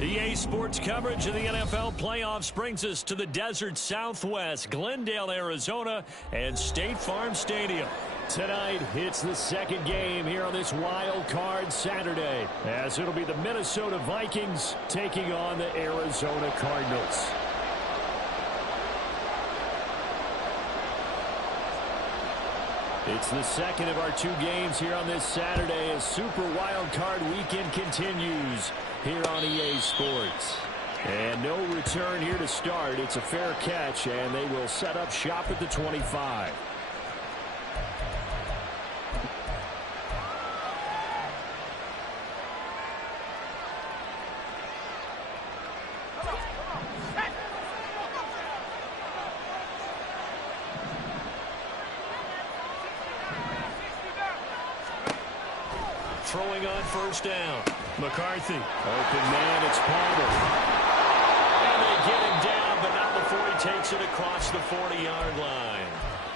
EA Sports coverage of the NFL playoffs brings us to the desert Southwest, Glendale, Arizona, and State Farm Stadium. Tonight, it's the second game here on this wild card Saturday, as it'll be the Minnesota Vikings taking on the Arizona Cardinals. It's the second of our two games here on this Saturday as Super Wild Card Weekend continues here on EA Sports. And no return here to start. It's a fair catch, and they will set up shop at the 25. Throwing on first down. McCarthy. Open man, it's Palmer. And they get him down, but not before he takes it across the 40-yard line.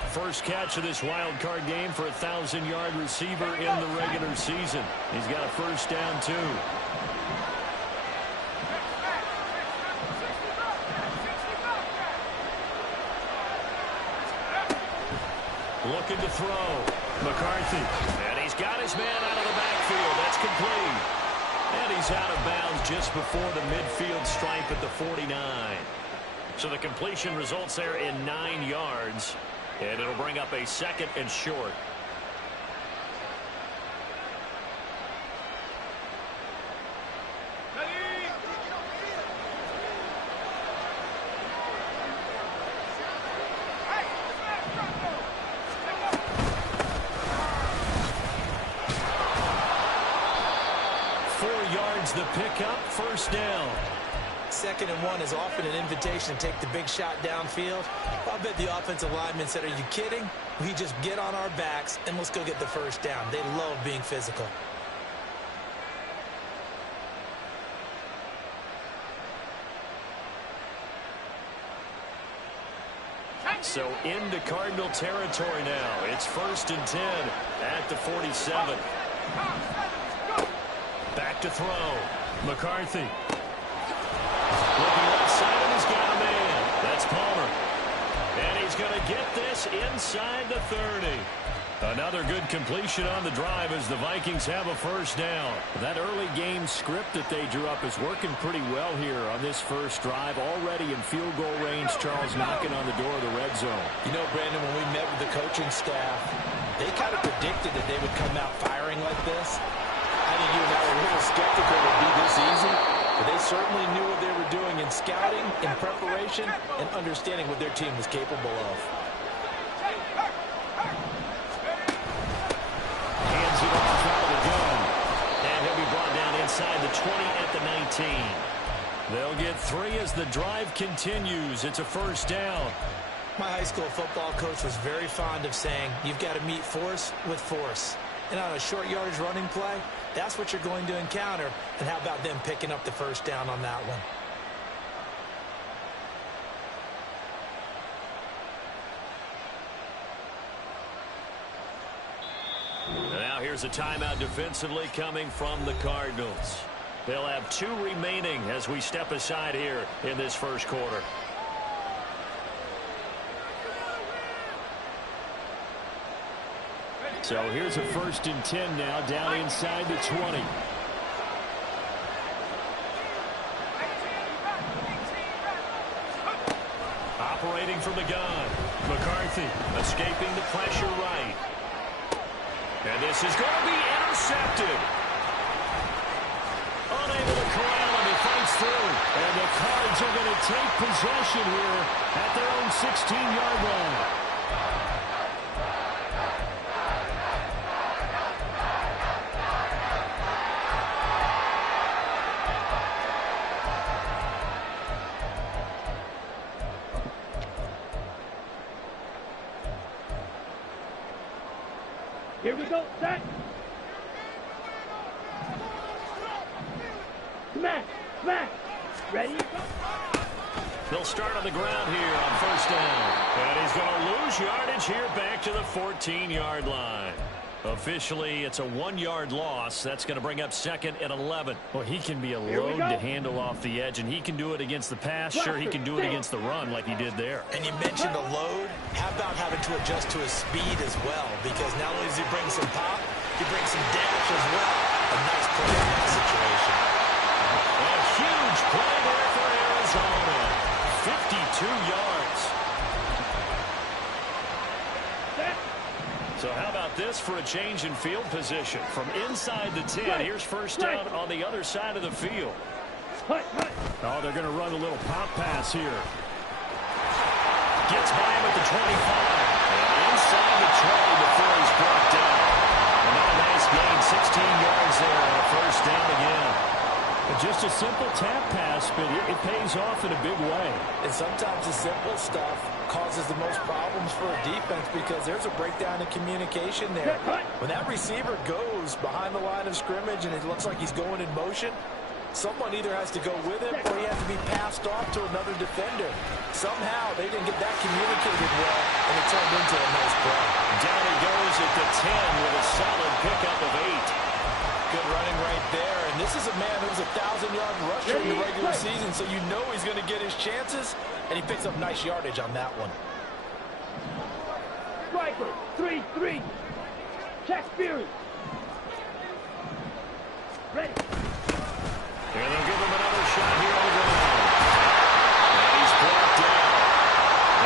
First catch of this wild card game for a 1,000-yard receiver in the regular season. He's got a first down, too. Looking to throw. McCarthy. And he's got his man out of the backfield. That's complete. And he's out of bounds just before the midfield stripe at the 49. So the completion results there in 9 yards. And it'll bring up a second and short. The pickup, first down. 2nd and 1 is often an invitation to take the big shot downfield. I bet the offensive lineman said, are you kidding? We just get on our backs and let's go get the first down. They love being physical. So into Cardinal territory now. It's 1st and 10 at the 47. Back to throw. McCarthy. Looking left side, and he's got a man. That's Palmer. And he's going to get this inside the 30. Another good completion on the drive as the Vikings have a first down. That early game script that they drew up is working pretty well here on this first drive. Already in field goal range, Charles knocking on the door of the red zone. You know, Brandon, when we met with the coaching staff, they kind of predicted that they would come out firing like this. I think you and I were a little skeptical it would be this easy, but they certainly knew what they were doing in scouting, in preparation, and understanding what their team was capable of. Hands it off out of the gun. And he'll be brought down inside the 20 at the 19. They'll get 3 as the drive continues. It's a first down. My high school football coach was very fond of saying, you've got to meet force with force. And on a short yardage running play, that's what you're going to encounter. And how about them picking up the first down on that one? And now here's a timeout defensively coming from the Cardinals. They'll have 2 remaining as we step aside here in this first quarter. So here's a 1st and 10 now, down inside the 20. Operating from the gun. McCarthy escaping the pressure right. And this is going to be intercepted. Unable to corral him, he fights through. And the Cards are going to take possession here at their own 16-yard line. Here we go, set. Smash! Smash! Ready? They'll start on the ground here on first down. And he's going to lose yardage here back to the 14-yard line. Officially, it's a 1-yard loss. That's going to bring up 2nd and 11. Well, he can be a load to handle off the edge, and he can do it against the pass. Sure, he can do it against the run like he did there. And you mentioned a load. How about having to adjust to his speed as well? Because not only does he bring some pop, he brings some dash as well. A nice play in that situation. A huge play there for Arizona. 52 yards. So how about this for a change in field position? From inside the 10, here's first down on the other side of the field. Oh, they're going to run a little pop pass here. Gets by him at the 25. And inside the 20 before he's brought down. Another nice gain, 16 yards there on a first down again. Just a simple tap pass, but it pays off in a big way. And sometimes the simple stuff causes the most problems for a defense because there's a breakdown in communication there. When that receiver goes behind the line of scrimmage and it looks like he's going in motion, someone either has to go with him or he has to be passed off to another defender. Somehow they didn't get that communicated well, and it turned into a nice play. Down he goes at the 10 with a solid pickup of 8. Good running right there. And this is a man who's a 1,000-yard rusher in the regular season, so you know he's going to get his chances, and he picks up nice yardage on that one. Striker, 3-3. Check Fury. Ready. And they'll give him another shot here on the ground. And he's brought down.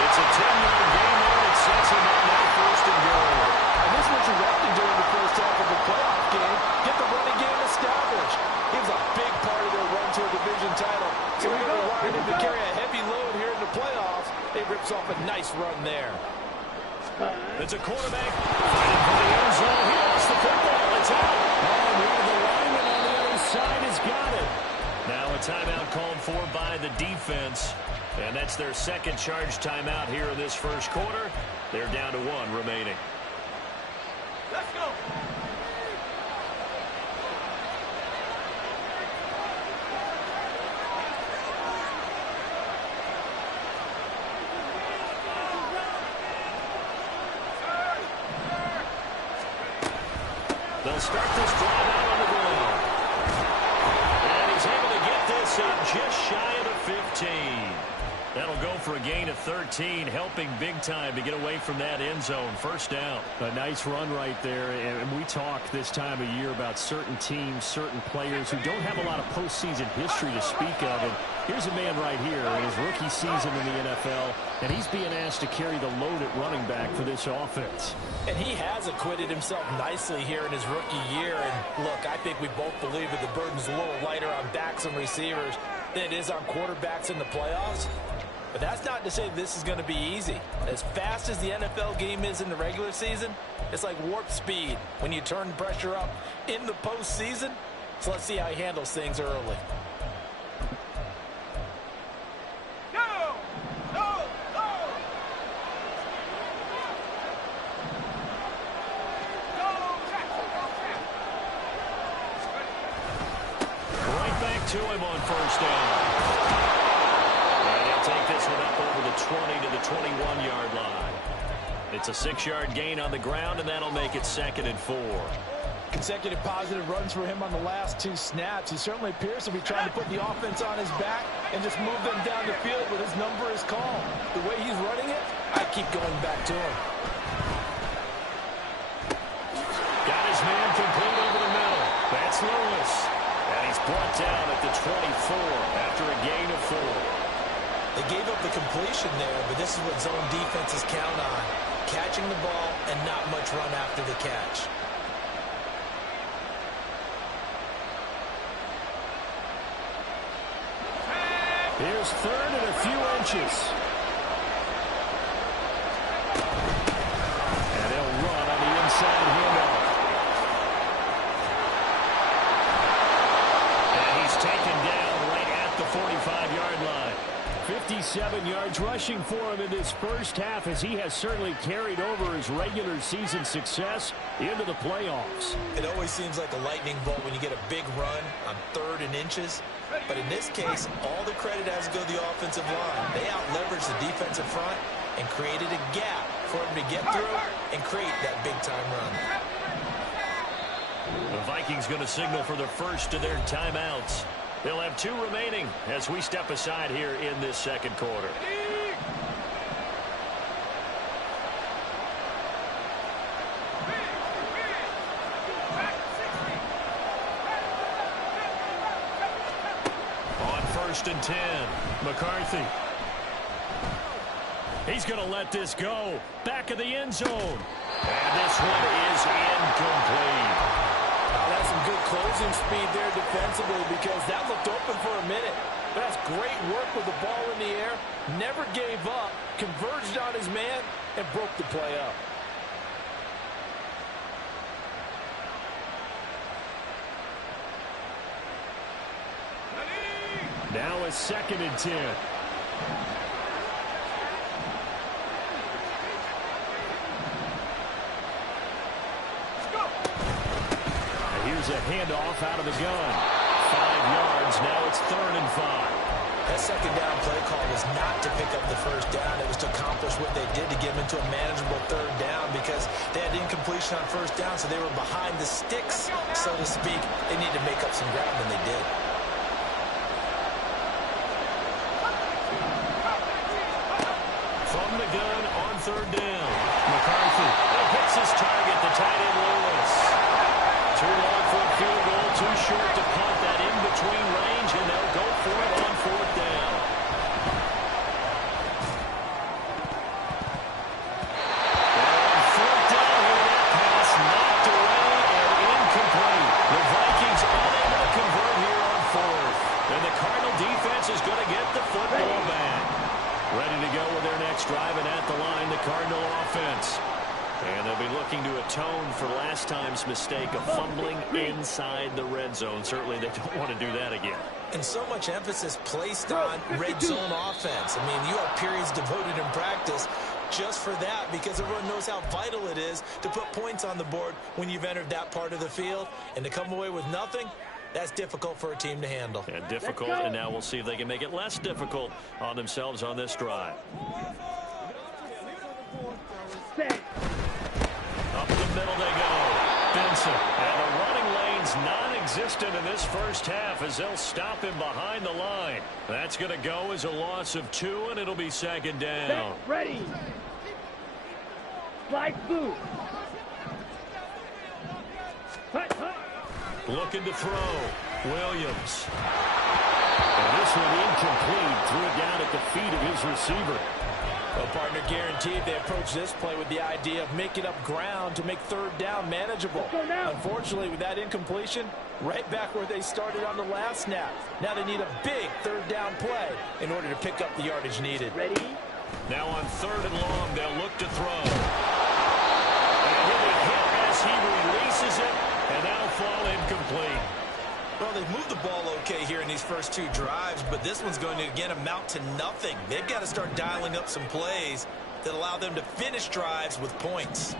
It's a 10-yard gain there. It sets him up now, first and goal. And this is what you want to do in the first half of a playoff game. Get the running game established. He was a big part of their run to a division title. So we're going to rely on him to carry a heavy load here in the playoffs. It rips off a nice run there. It's a quarterback fighting for the end zone. He lost the football. It's out. And one of the linemen on the other side has got it. Now a timeout called for by the defense. And that's their second charge timeout here in this first quarter. They're down to 1 remaining. Let's go. They'll start this drive out on the ground. And he's able to get this in just shy of the 15. That'll go for a gain of 13, helping big time to get away from that end zone. First down. A nice run right there, and we talk this time of year about certain teams, certain players who don't have a lot of postseason history to speak of. And here's a man right here in his rookie season in the NFL, and he's being asked to carry the load at running back for this offense. And he has acquitted himself nicely here in his rookie year. And look, I think we both believe that the burden's a little lighter on backs and receivers than it is on quarterbacks in the playoffs. But that's not to say this is going to be easy. As fast as the NFL game is in the regular season, it's like warp speed when you turn pressure up in the postseason. So let's see how he handles things early. Go! Go! Go! Right back to him on first down. And he'll take this one up over the 20 to the 21-yard line. It's a 6-yard gain on the ground, and that'll make it 2nd and 4. Consecutive positive runs for him on the last 2 snaps. He certainly appears to be trying to put the offense on his back and just move them down the field, but his number is called. The way he's running it, I keep going back to him. Got his man complete over the middle. That's Lewis. And he's brought down at the 24 after a gain of 4. They gave up the completion there, but this is what zone defenses count on. Catching the ball and not much run after the catch. Here's 3rd and a few inches. And he'll run on the inside handoff. And he's taken down right at the 45-yard line. 57 yards. yards rushing for him in this first half, as he has certainly carried over his regular season success into the playoffs. It always seems like a lightning bolt when you get a big run on 3rd and inches. But in this case, all the credit has to go to the offensive line. They out-leveraged the defensive front and created a gap for him to get through and create that big-time run. The Vikings going to signal for the first of their timeouts. They'll have 2 remaining as we step aside here in this second quarter. On 1st and 10, McCarthy. He's going to let this go. Back of the end zone. And this one is incomplete. That's some good closing speed there defensively, because that looked open for a minute. But that's great work with the ball in the air. Never gave up, converged on his man, and broke the play up. Now a 2nd and 10. Here's a handoff out of the gun. 5 yards. Now it's 3rd and 5. That second down play call was not to pick up the first down. It was to accomplish what they did to get them into a manageable 3rd down, because they had incompletion on first down, so they were behind the sticks, so to speak. They needed to make up some ground, and they did. From the gun on 3rd down. McCarthy hits his target, the tight end Lewis. Too long for a field goal, too short to punt that in between range, and they'll go for it on 4th down. And 4th down here, that pass knocked away and incomplete. The Vikings unable to convert here on 4th. And the Cardinal defense is going to get the football back. Ready to go with their next drive, and at the line, the Cardinal offense. And they'll be looking to atone for last time's mistake of fumbling inside the red zone. Certainly they don't want to do that again. And so much emphasis placed on red zone offense. I mean, you have periods devoted in practice just for that, because everyone knows how vital it is to put points on the board when you've entered that part of the field. And to come away with nothing, that's difficult for a team to handle. And difficult, and now we'll see if they can make it less difficult on themselves on this drive. Up the middle they go. Benson. And the running lane's non-existent in this first half as they'll stop him behind the line. That's going to go as a loss of 2, and it'll be 2nd down. Ready. Slide through. Looking to throw. Williams. And this one incomplete. Threw it down at the feet of his receiver. Well, partner, guaranteed they approach this play with the idea of making up ground to make 3rd down manageable. Unfortunately, with that incompletion, right back where they started on the last snap. Now they need a big 3rd down play in order to pick up the yardage needed. Ready? Now on 3rd and long, they'll look to throw. And he'll be hit as he releases it, and that'll fall incomplete. Well, they've moved the ball okay here in these first 2 drives, but this one's going to, again, amount to nothing. They've got to start dialing up some plays that allow them to finish drives with points.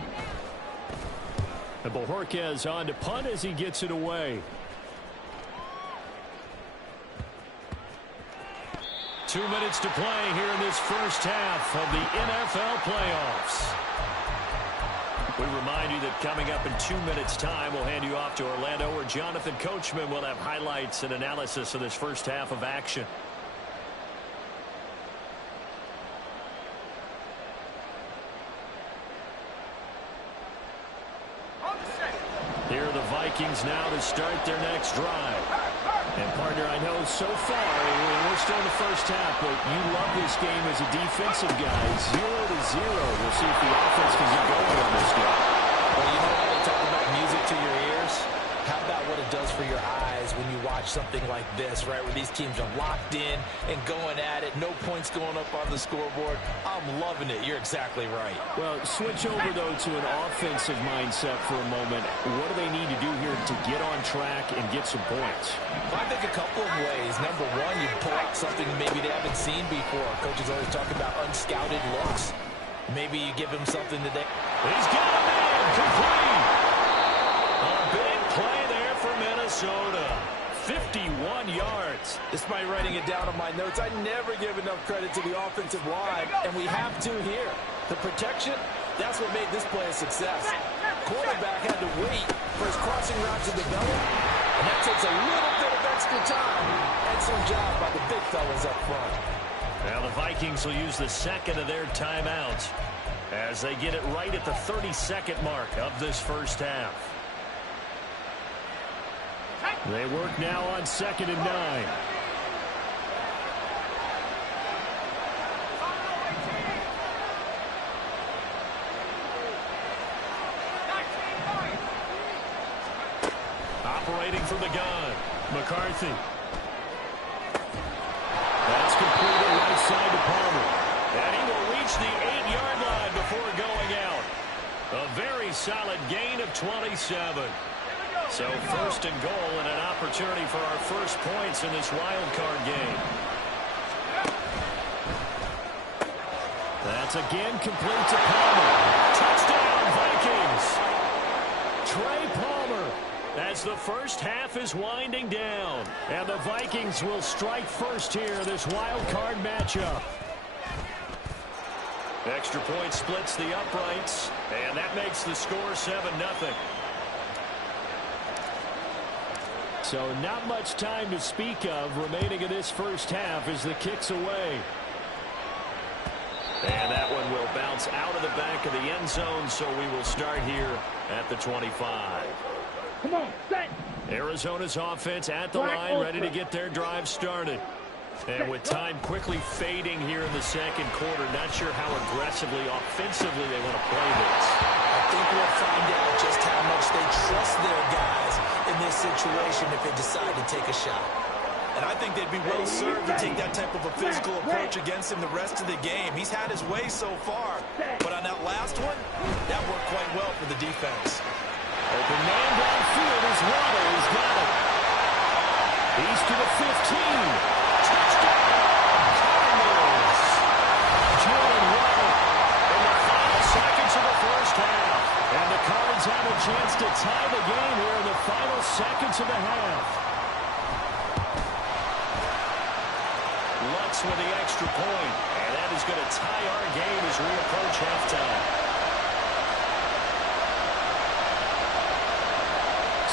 And Bojorquez on to punt as he gets it away. 2 minutes to play here in this first half of the NFL playoffs. We remind you that coming up in 2 minutes' time, we'll hand you off to Orlando, where Jonathan Coachman will have highlights and analysis of this first half of action. Here are the Vikings now to start their next drive. And, partner, I know so far, we're still in the first half, but you love this game as a defensive guy. 0-0. We'll see if the offense can get going on this game. Well, you know how they talk about music to your ears? How about what it does for your eyes when you watch something like this, right, where these teams are locked in and going at it, no points going up on the scoreboard. I'm loving it. You're exactly right. Well, switch over, though, to an offensive mindset for a moment. What do they need to do here to get on track and get some points? Well, I think a couple of ways. Number one, you pull out something maybe they haven't seen before. Coaches always talk about unscouted looks. Maybe you give him something today. He's got a man complete. A big play there for Minnesota. 51 yards. Despite writing it down on my notes, I never give enough credit to the offensive line, and we have to here. The protection, that's what made this play a success. Quarterback had to wait for his crossing route to develop, and that takes a little bit of extra time. Excellent job by the big fellas up front. Now the Vikings will use the second of their timeouts as they get it right at the 30-second mark of this first half. They work now on 2nd and 9. Operating from the gun, McCarthy. That's completed right side to Palmer. And he will reach the 8-yard line before going out. A very solid gain of 27. So 1st and goal and an opportunity for our first points in this wild card game. That's again complete to Palmer. Touchdown, Vikings. Trey Palmer, as the first half is winding down. And the Vikings will strike first here, this wild card matchup. Extra point splits the uprights, and that makes the score 7-0. So not much time to speak of remaining in this first half as the kick's away. And that one will bounce out of the back of the end zone, so we will start here at the 25. Come on, set. Arizona's offense at the line, ready to get their drive started. And with time quickly fading here in the second quarter, not sure how aggressively, offensively they want to play this. I think we'll find out just how much they trust their guys in this situation if they decide to take a shot. And I think they'd be well served to take that type of a physical approach against him the rest of the game. He's had his way so far, but on that last one, that worked quite well for the defense. Open man downfield is Waddle. He's got it. He's to the 15. Touchdown, Cardinals. Jalen Waddle in the final seconds of the first half. And the Cards have a chance to tie the game here in the final seconds of the half. Lutz with the extra point, and that is going to tie our game as we approach halftime.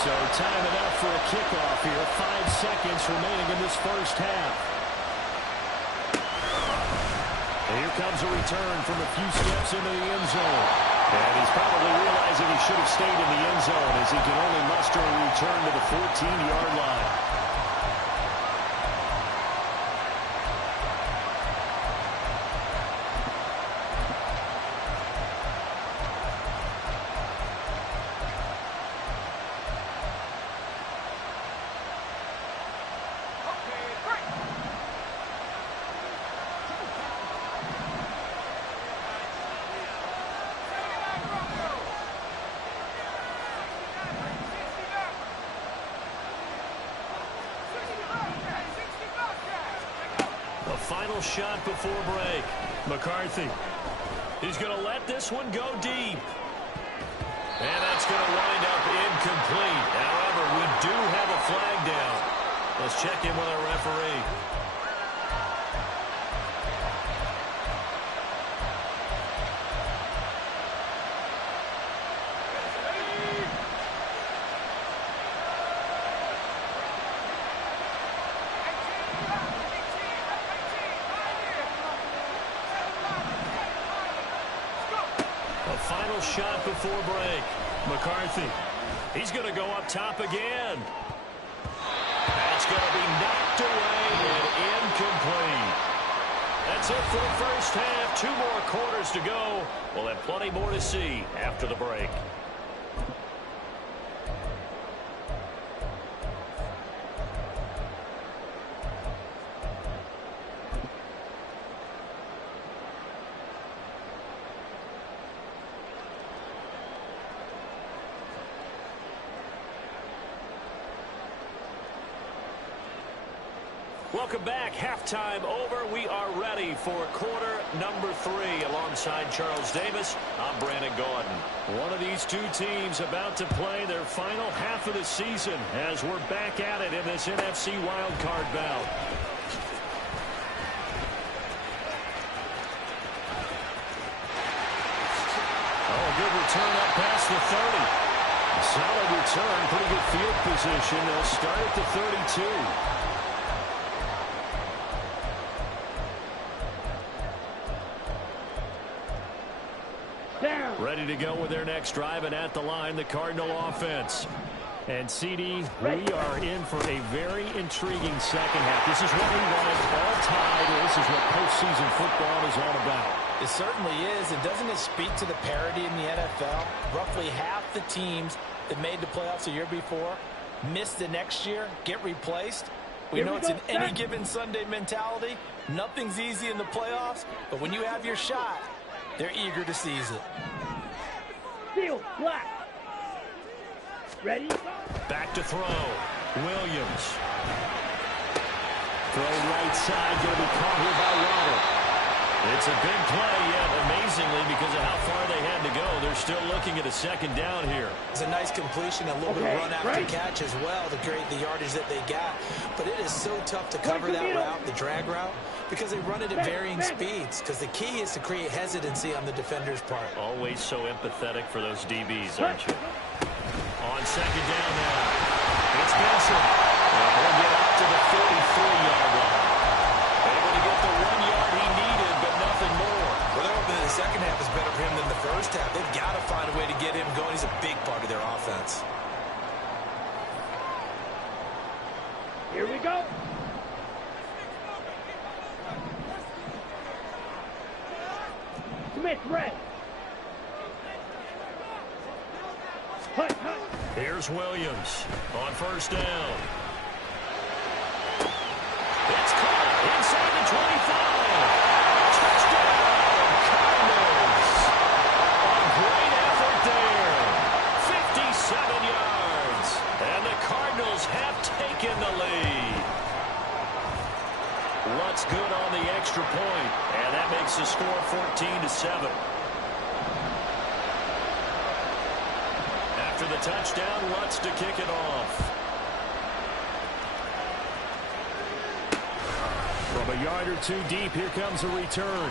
So time enough for a kickoff here. 5 seconds remaining in this first half. And here comes a return from a few steps into the end zone. And he's probably realizing he should have stayed in the end zone as he can only muster a return to the 14-yard line. Final shot before break. McCarthy. He's going to let this one go deep. And that's going to wind up incomplete. However, we do have a flag down. Let's check in with our referee. Final shot before break. McCarthy. He's going to go up top again. That's going to be knocked away and incomplete. That's it for the first half. 2 more quarters to go. We'll have plenty more to see after the break. Welcome back. Halftime over. We are ready for quarter number 3. Alongside Charles Davis, I'm Brandon Gaudin. One of these two teams about to play their final half of the season as we're back at it in this NFC wildcard bout. Oh, good return up past the 30. Solid return, pretty good field position. They'll start at the 32. Ready to go with their next drive, and at the line, the Cardinal offense. And, CD, we are in for a very intriguing second half. This is what we wanted, all tied. This is what postseason football is all about. It certainly is, and doesn't it speak to the parity in the NFL? Roughly half the teams that made the playoffs a year before miss the next year, get replaced. We know it's an any given Sunday mentality. Nothing's easy in the playoffs, but when you have your shot, they're eager to seize it. Seal, black. Ready? Back to throw. Williams. Throw right side, going to be caught here by Waddle. It's a big play, yet amazingly, because of how far they had to go, they're still looking at a second down here. It's a nice completion, a little bit of run after catch as well to create the yardage that they got. But it is so tough to cover that route, the drag route, because they run it at varying speeds. Because the key is to create hesitancy on the defender's part. Always so empathetic for those DBs, aren't you? On second down now, it's Benson. And he'll get out to the 33-yard line. Able to get the 1 yard he needed, but nothing more. Well, they're hoping that the second half is better for him than the first half. They've got to find a way to get him going. He's a big part of their offense. Here we go. Smith, red. Hut, hut. Here's Williams on first down. It's caught inside the 25. Touchdown, Cardinals. A great effort there. 57 yards. And the Cardinals have taken the lead. What's good on the extra point? And that makes the score 14-7. After the touchdown, Lutz to kick it off. From a yard or two deep, here comes a return.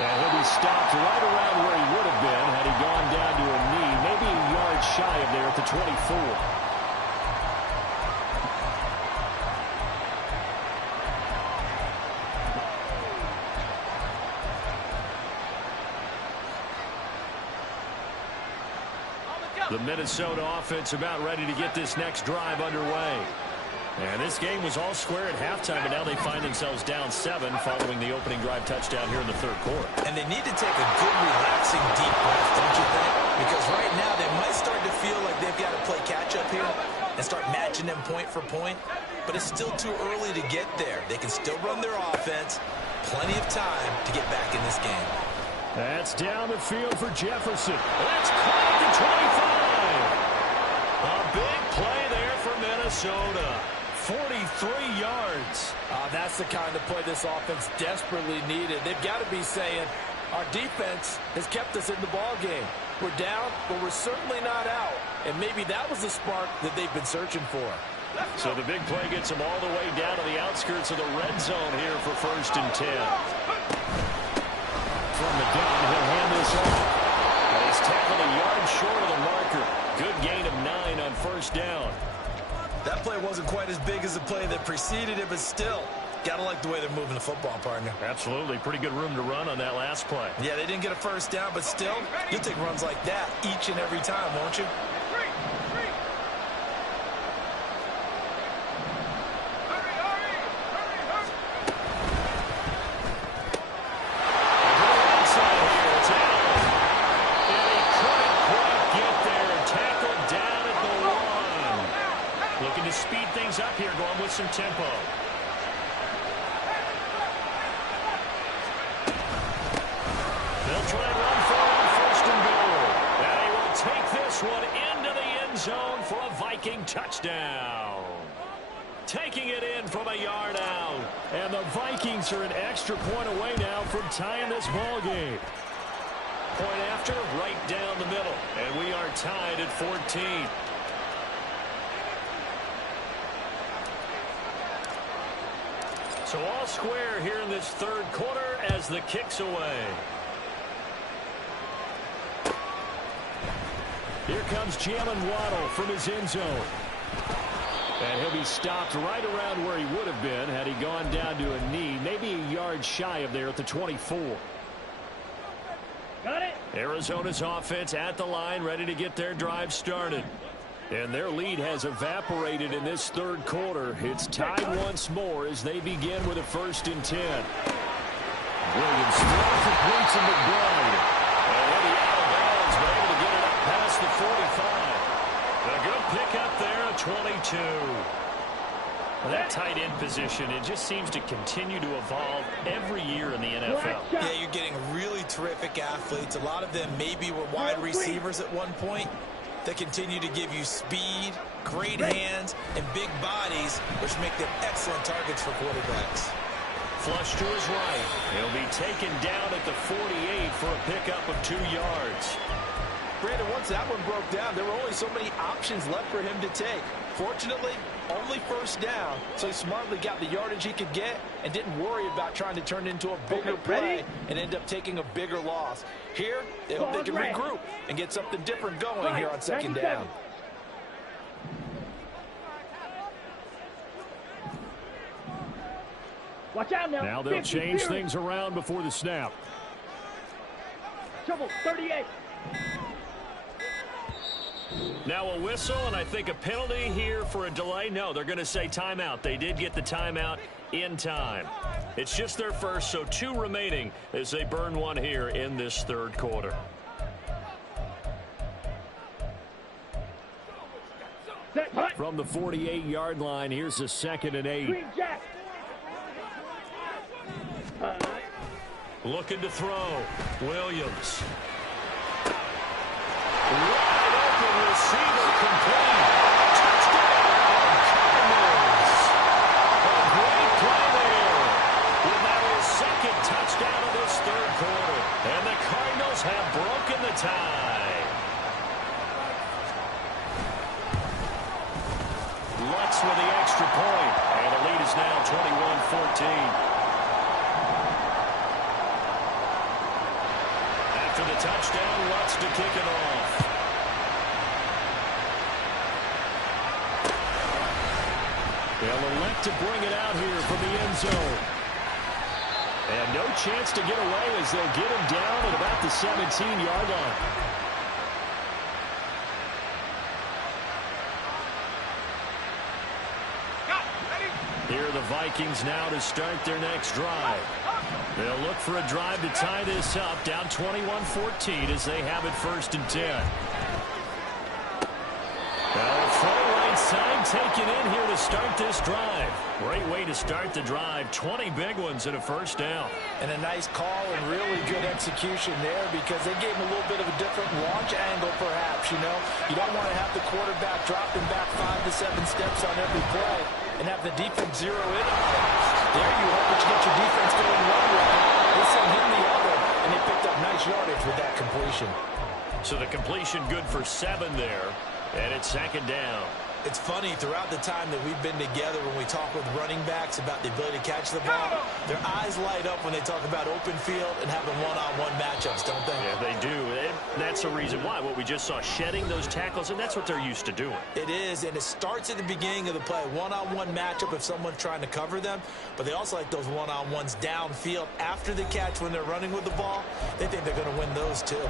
And he'll be stopped right around where he would have been had he gone down to a knee, maybe a yard shy of there at the 24. The Minnesota offense about ready to get this next drive underway. And this game was all square at halftime, but now they find themselves down 7 following the opening drive touchdown here in the third quarter. And they need to take a good, relaxing, deep breath, don't you think? Because right now they might start to feel like they've got to play catch-up here and start matching them point for point. But it's still too early to get there. They can still run their offense. Plenty of time to get back in this game. That's down the field for Jefferson. That's caught at the 25. A big play there for Minnesota. 43 yards. That's the kind of play this offense desperately needed. They've got to be saying, our defense has kept us in the ball game. We're down, but we're certainly not out. And maybe that was the spark that they've been searching for. So the big play gets them all the way down to the outskirts of the red zone here for 1st and 10. From the gun, he'll hand this off. And he's tackled a yard short of the marker. Good gain of 9 on first down. That play wasn't quite as big as the play that preceded it, but still, gotta like the way they're moving the football, partner. Absolutely. Pretty good room to run on that last play. Yeah, they didn't get a first down, but still, you'll take runs like that each and every time, won't you? Looking to speed things up here, going with some tempo. They'll try and run for it on 1st and goal. And they will take this one into the end zone for a Viking touchdown. taking it in from a yard out. And the Vikings are an extra point away now from tying this ball game. Point after, right down the middle. And we are tied at 14. So all square here in this third quarter as the kick's away. Here comes Jalen Waddle from his end zone. And he'll be stopped right around where he would have been had he gone down to a knee, maybe a yard shy of there at the 24. Got it. Arizona's offense at the line, ready to get their drive started. And their lead has evaporated in this third quarter. It's tied once more as they begin with a 1st and 10. Williams throws completes to McBride. And he'll be out of bounds, but able to get it up past the 45. A good pickup there at 22. Well, that tight end position, it just seems to continue to evolve every year in the NFL. Yeah, you're getting really terrific athletes. A lot of them maybe were wide receivers at one point that continue to give you speed, great hands, and big bodies, which make them excellent targets for quarterbacks. Flush to his right. He'll be taken down at the 48 for a pickup of 2 yards. Brandon, once that one broke down, there were only so many options left for him to take. Fortunately, only 1st down, so he smartly got the yardage he could get and didn't worry about trying to turn it into a bigger play and end up taking a bigger loss. Here, they hope they can regroup and get something different going here on 2nd down. Watch out now. Now they'll change things around before the snap. Trouble, 38. Now a whistle, and I think a penalty here for a delay. No, they're going to say timeout. They did get the timeout in time. It's just their first, so 2 remaining as they burn one here in this third quarter. From the 48-yard line, here's a 2nd and 8. Green Jack. Looking to throw. Williams. Receiver complete. Touchdown, Cardinals. A great play there. With now his 2nd touchdown of this third quarter. And the Cardinals have broken the tie. Lutz with the extra point. And the lead is now 21-14. After the touchdown, Lutz to kick it off. They'll elect to bring it out here from the end zone. And no chance to get away as they'll get him down at about the 17-yard line. Here are the Vikings now to start their next drive. They'll look for a drive to tie this up, down 21-14 as they have it 1st and 10. Now, full right side taken in here to start this drive. Great way to start the drive. 20 big ones and a 1st down. And a nice call and really good execution there because they gave him a little bit of a different launch angle perhaps, you know. You don't want to have the quarterback dropping back 5 to 7 steps on every play and have the defense zero in on him. There you hope that you get your defense going one way, they send him the other, and they picked up nice yardage with that completion. So the completion good for 7 there, and it's 2nd down. It's funny, throughout the time that we've been together, when we talk with running backs about the ability to catch the ball, their eyes light up when they talk about open field and having one-on-one matchups, don't they? Yeah, they do. And that's the reason why. What we just saw, shedding those tackles, and that's what they're used to doing. It is, and it starts at the beginning of the play. One-on-one matchup if someone's trying to cover them, but they also like those one-on-ones downfield after the catch when they're running with the ball. They think they're going to win those too.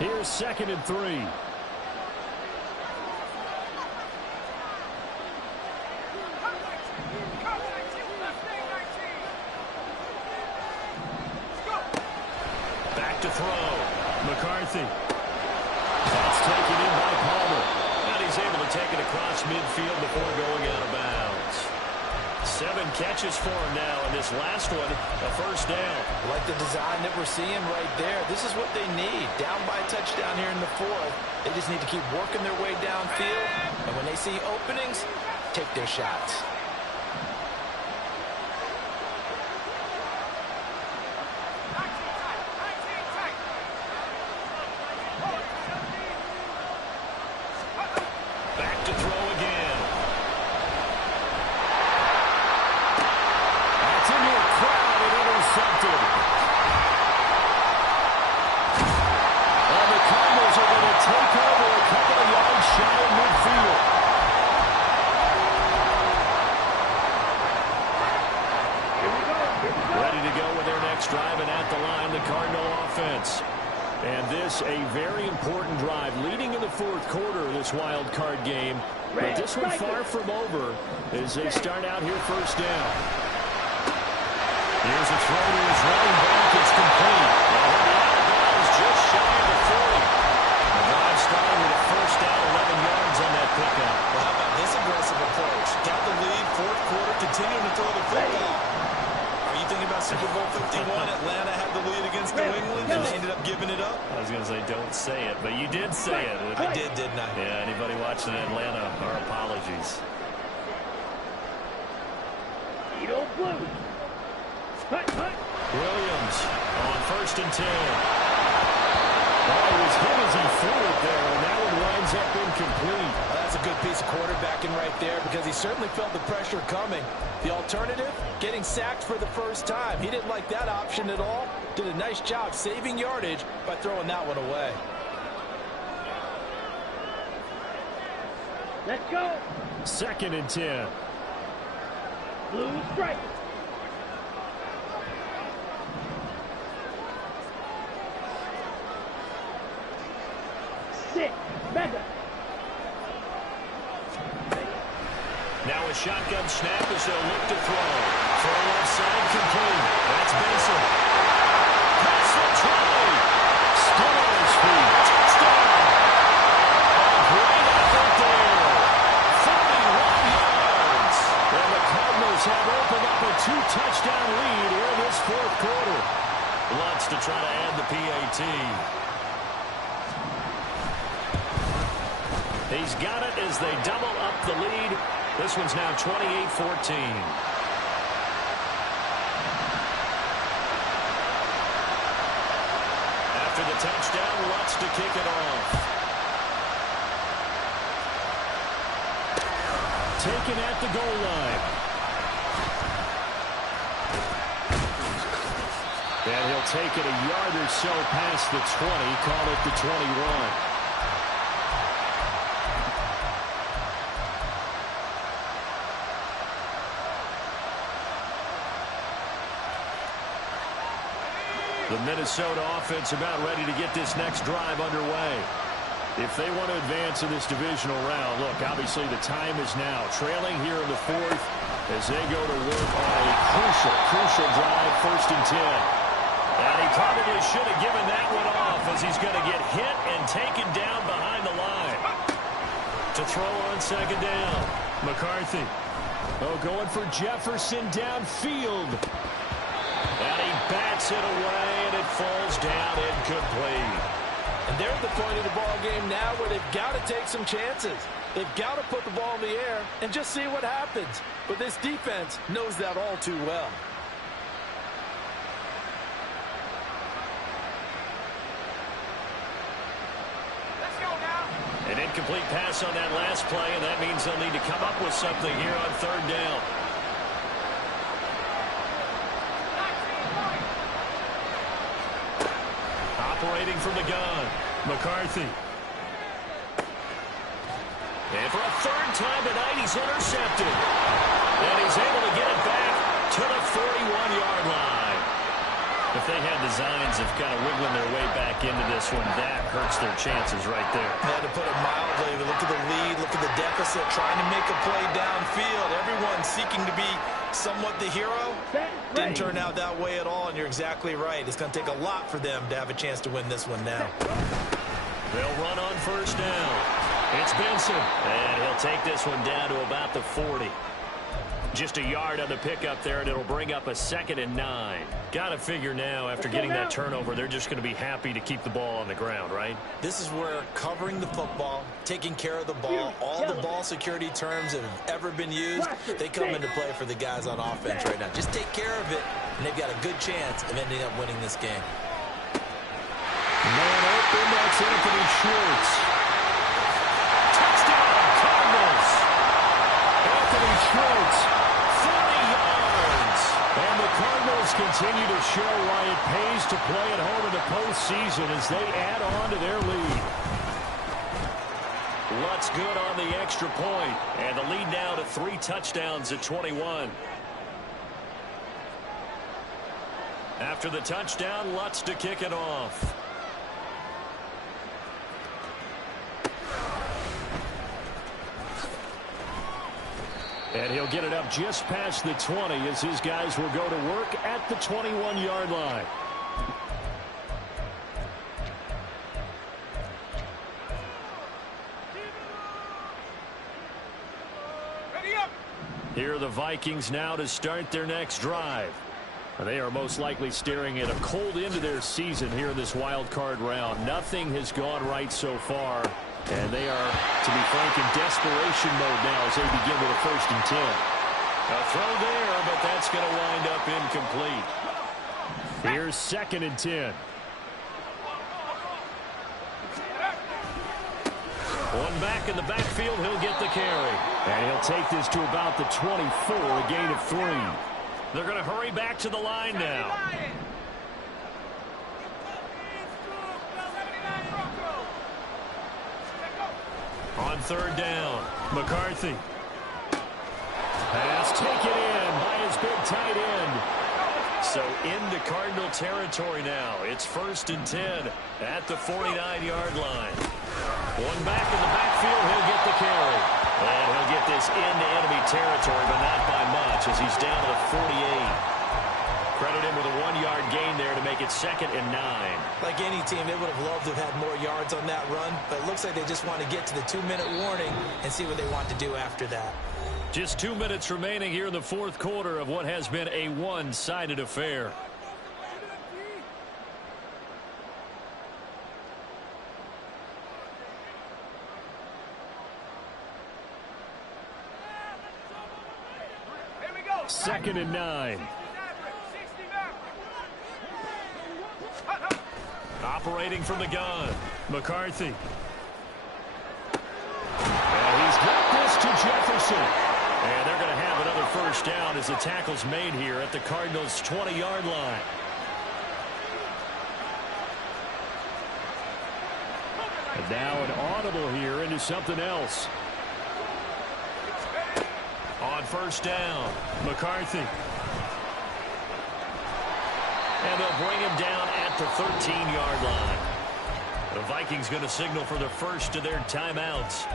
Here's 2nd and 3. Back to throw. McCarthy. That's taken in by Palmer. And he's able to take it across midfield before going out of bounds. 7 catches for him now, and this last one, a first down. Like the design that we're seeing right there. This is what they need. Down by a touchdown here in the 4th. They just need to keep working their way downfield. And when they see openings, take their shots. Back to throw again. That's into a crowd and intercepted. And the Cardinals are going to take over a couple of yards shy of midfield. Ready to go with their next drive, and at the line, the Cardinal offense. And this, a very important drive, leading in the 4th quarter of this wild card game. But this one far from over as they start out here first down. Here's a throw to his running back. It's complete. Is just shy of the 40. The drive started with a first down, 11 yards on that pickup. Well, how about this aggressive approach? Got the lead, 4th quarter, continuing to throw the football. Are you thinking about Super Bowl 51? Atlanta had the lead against New England, and they ended up giving it up? I was going to say, don't say it, but you did say it. I did, didn't I? Yeah, anybody watching Atlanta, our apologies. Edo Blue. Hut, hut. Williams on 1st and 10. Oh, he was hit as he threw it there, and that one winds up incomplete. Well, that's a good piece of quarterbacking right there because he certainly felt the pressure coming. The alternative, getting sacked for the first time. He didn't like that option at all. Did a nice job saving yardage by throwing that one away. Let's go. 2nd and 10. Blue strike. Six. Mega. Now a shotgun snap as they'll look to throw. Throw left side complete. That's Benson. Pass the try. Still on his feet. Touchdown. A great effort there. 41 yards. And the Cardinals have opened up a 2-touchdown lead here in this 4th quarter. Lutz to try to add the PAT. He's got it as they double up the lead. This one's now 28-14. After the touchdown, Lutz to kick it off. Taken at the goal line. And he'll take it a yard or so past the 20, call it the 21. The Minnesota offense about ready to get this next drive underway. If they want to advance in this divisional round, look, obviously the time is now. Trailing here in the 4th as they go to work on a crucial drive, 1st and 10. And he probably should have given that one off as he's going to get hit and taken down behind the line. To throw on 2nd down, McCarthy. Oh, going for Jefferson downfield. And he bats it away, and it falls down incomplete. And they're at the point of the ball game now where they've got to take some chances. They've got to put the ball in the air and just see what happens. But this defense knows that all too well. Let's go now. An incomplete pass on that last play, and that means they'll need to come up with something here on 3rd down. Operating from the gun, McCarthy. And for a 3rd time tonight, he's intercepted. And he's able to get it back to the 41-yard line. If they had designs of kind of wiggling their way back into this one, that hurts their chances right there. Yeah, to put it mildly, look at the lead, look at the deficit, trying to make a play downfield. Everyone seeking to be somewhat the hero. Didn't turn out that way at all, and you're exactly right. It's going to take a lot for them to have a chance to win this one now. They'll run on 1st down. It's Benson, and he'll take this one down to about the 40. Just a yard on the pickup there, and it'll bring up a 2nd and 9. Got to figure now, after getting that turnover, they're just going to be happy to keep the ball on the ground, right? This is where covering the football, taking care of the ball, all the ball security terms that have ever been used, they come into play for the guys on offense right now. Just take care of it, and they've got a good chance of ending up winning this game. Man open, that's Anthony Schwartz. Touchdown, Cardinals. Anthony Schwartz, 40 yards. And the Cardinals continue to show why it pays to play at home in the postseason as they add on to their lead. Lutz good on the extra point, and the lead now to 3 touchdowns at 21. After the touchdown, Lutz to kick it off. And he'll get it up just past the 20 as his guys will go to work at the 21-yard line. Here are the Vikings now to start their next drive. They are most likely staring at a cold end to their season here in this wild card round. Nothing has gone right so far. And they are, to be frank, in desperation mode now as they begin with a 1st and 10. A throw there, but that's going to wind up incomplete. Here's 2nd and 10. One back in the backfield, he'll get the carry. And he'll take this to about the 24, a gain of 3. They're going to hurry back to the line now. On 3rd down, McCarthy. Pass taken in by his big tight end. So into Cardinal territory now. It's 1st and 10 at the 49-yard line. One back in the backfield, he'll get the carry. And he'll get this into enemy territory, but not by much as he's down to the 48. Credit him with a 1-yard gain there to make it 2nd and 9. Like any team, they would have loved to have had more yards on that run, but it looks like they just want to get to the 2-minute warning and see what they want to do after that. Just 2 minutes remaining here in the 4th quarter of what has been a one-sided affair. Here we go. 2nd and 9. Operating from the gun, McCarthy. And he's got this to Jefferson. And they're going to have another 1st down as the tackle's made here at the Cardinals' 20-yard line. And now an audible here into something else. On 1st down, McCarthy. And they'll bring him down at the 13-yard line. The Vikings going to signal for the first of their timeouts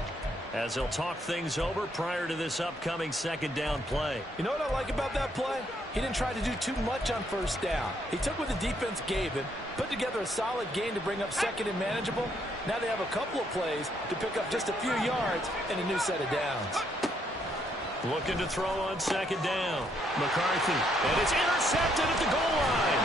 as they'll talk things over prior to this upcoming 2nd down play. You know what I like about that play? He didn't try to do too much on 1st down. He took what the defense gave him, put together a solid gain to bring up 2nd and manageable. Now they have a couple of plays to pick up just a few yards and a new set of downs. Looking to throw on 2nd down. McCarthy. And it's intercepted at the goal line.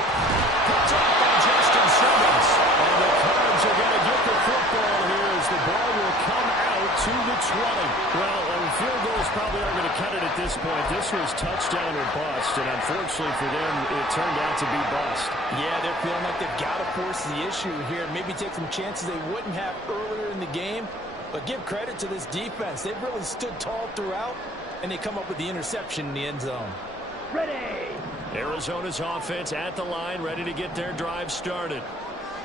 Picked off by Justin Simmons. And the Cards are going to get the football here as the ball will come out to the 20. Well, field goals probably aren't going to cut it at this point. This was touchdown or bust, and unfortunately for them, it turned out to be bust. Yeah, they're feeling like they've got to force the issue here. Maybe take some chances they wouldn't have earlier in the game. But give credit to this defense. They've really stood tall throughout, and they come up with the interception in the end zone. Ready. Arizona's offense at the line, ready to get their drive started.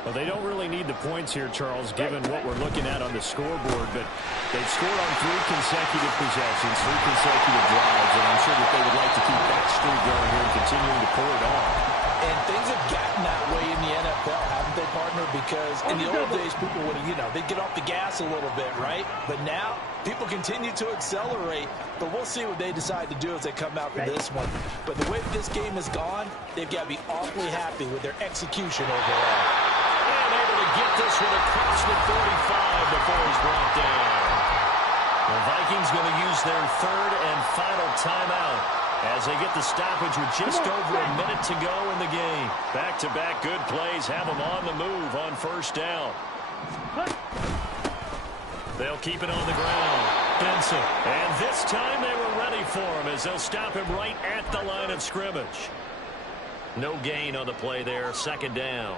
Well, they don't really need the points here, Charles, given what we're looking at on the scoreboard. But they've scored on 3 consecutive possessions, 3 consecutive drives, and I'm sure that they would like to keep that streak going here and continuing to pour it on. And things have gotten that way in the NFL, haven't they, partner? Because in the old days, people would, they'd get off the gas a little bit, right? But now, people continue to accelerate. But we'll see what they decide to do as they come out for this one. But the way this game has gone, they've got to be awfully happy with their execution overall. And able to get this one across the 45 before he's brought down. The Vikings going to use their third and final timeout as they get the stoppage with just over a minute to go in the game. Back-to-back good plays have them on the move on first down. They'll keep it on the ground. Benson. And this time they were ready for him as they'll stop him right at the line of scrimmage. No gain on the play there. Second down.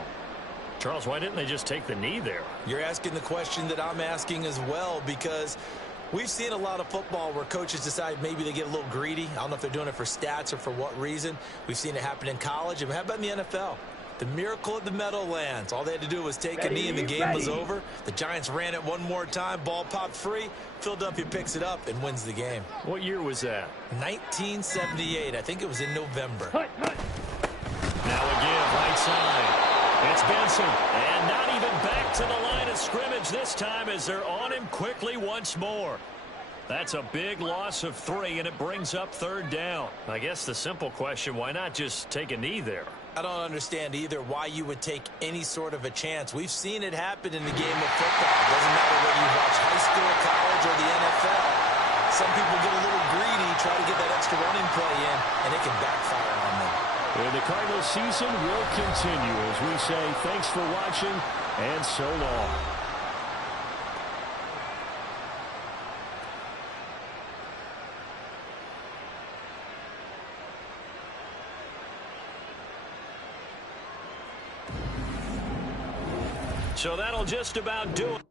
Charles, why didn't they just take the knee there? You're asking the question that I'm asking as well, because we've seen a lot of football where coaches decide maybe they get a little greedy. I don't know if they're doing it for stats or for what reason. We've seen it happen in college. And how about in the NFL? The miracle of the Meadowlands. All they had to do was take a knee and the game was over. The Giants ran it one more time. Ball popped free. Philadelphia picks it up and wins the game. What year was that? 1978. I think it was in November. Now again, right side. It's Benson. And not even back to the line of scrimmage this time as they're on him quickly once more. That's a big loss of 3, and it brings up third down. I guess the simple question, why not just take a knee there? I don't understand either why you would take any sort of a chance. We've seen it happen in the game of football. It doesn't matter whether you watch high school, college, or the NFL. Some people get a little greedy, try to get that extra running play in, and it can backfire on them. And the Cardinals season will continue as we say thanks for watching and so long. So that'll just about do it.